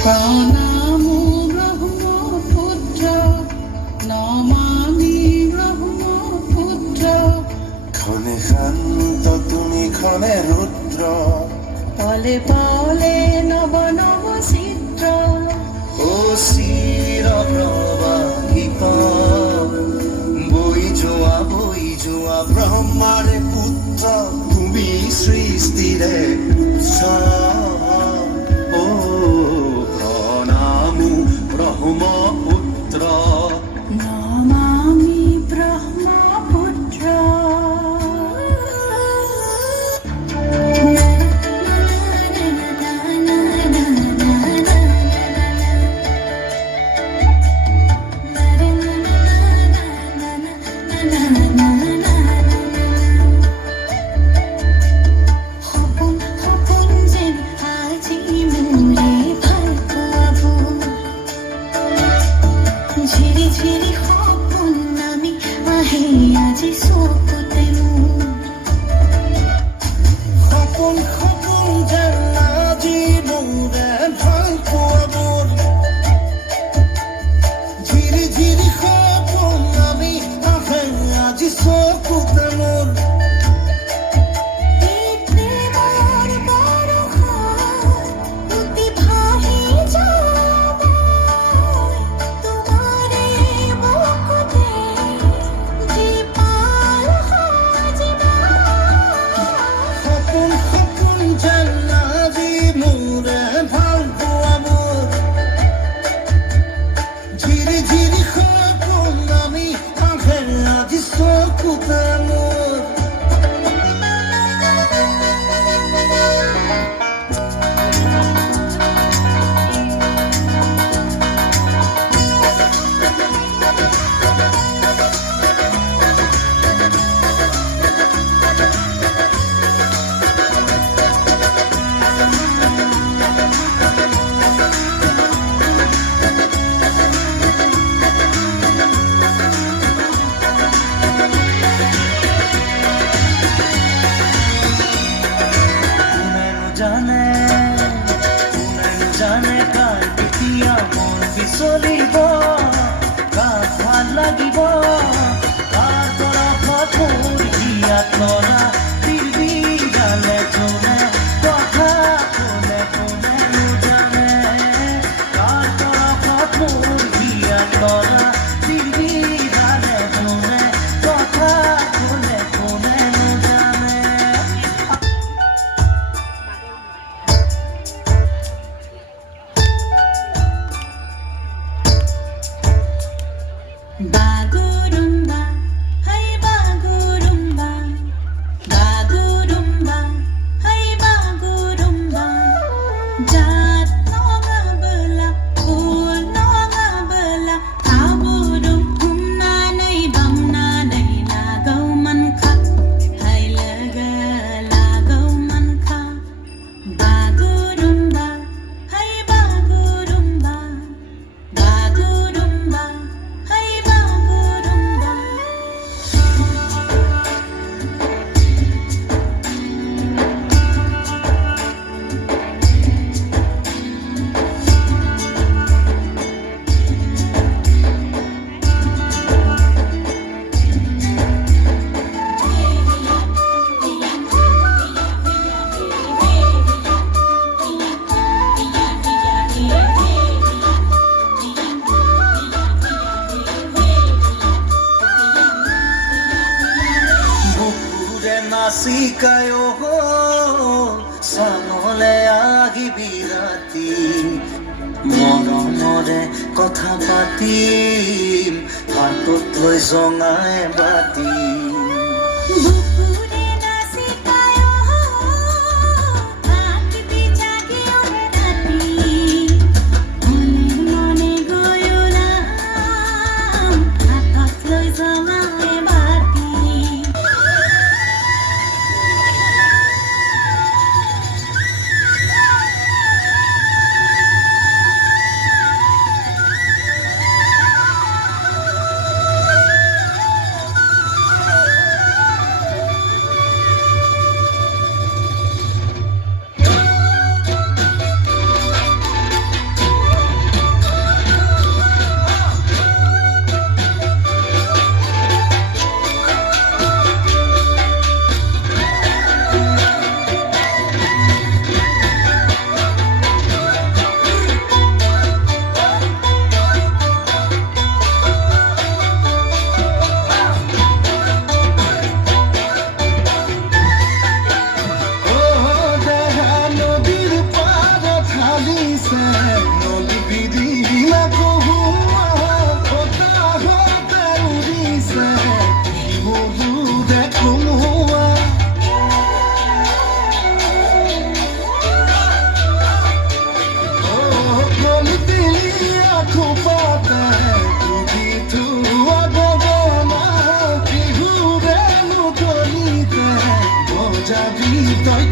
প্ৰণামো ব্ৰহ্মপুত্ৰ নমামি ব্ৰহ্মপুত্ৰ ক্ষণে শান্ত তুমি ক্ষণে ৰুদ্ৰ পলে পলে নৱ নৱ চিত্ৰ ও চিৰ প্ৰবাহিত বৈ যোৱা ব্ৰহ্মাৰে পুত্ৰ তুমি সৃষ্টিৰে উৎস ও প্ৰণামো ব্ৰহ্মপুত্ৰ নমামি ব্ৰহ্মপুত্ৰ ঝিরি ঝিরি সপোন নামি আহে আজি চকুতে মোৰ সপোন সপোন যেন আজি মোৰে ভাল পোৱাবোৰ ঝিৰি ঝিৰি সপোন নামি আহে আজি চকুতে মোৰ এই প্ৰেমৰ বৰষাত উটি ভাহি যাওঁ মই তোমাৰে বুকুতে জীপাল সাজিব সপোন সপোন যেন আজি মোৰে ভাল পোৱাবোৰ ঝিৰি ঝিৰি সপোন নামি আহে আজি চকুতে মোৰ কোনেনো জানে কাৰ কেতিয়া মন পিছলিব কাৰ ভাল লাগিব কাৰ তৰফত মোৰ হিয়াত লৰা গালে যোনে কথা কোনেনো জানে কাৰ তৰফত মোৰ হিয়াত লৰা গালে যোনে কথা কোনেনো জানে বাগুৰুম্বা হাই বাগুৰুম্বা বাগুৰুম্বা হাই বাগুৰুম্বা জাত নগাবলা ফুল নগাবला आबुरुम घुमनानै बामनानै लागौ मनखा हाय लोगो लागौ मनखा बागुरुम्बा हाय बागुरुम्बा बागुरुम्बा हाय बागुरुम्बा বুকুৰে নাচিকায়ো চাঙলে আগিবি ৰাতি মৰমৰে কথা পাতিম হাতত লৈ জঙাই বাতি বুকুৰে নাচিকায়ো আঁকিবি জাগিও ৰাতি মনে মনে গয়লাম হাতত লৈ জমাই বাতি se non vidi la gomma ota hote uri se ibu de kumwa oh goli dili akho pata tu di tu agona ki hure nu goli te boja bi toy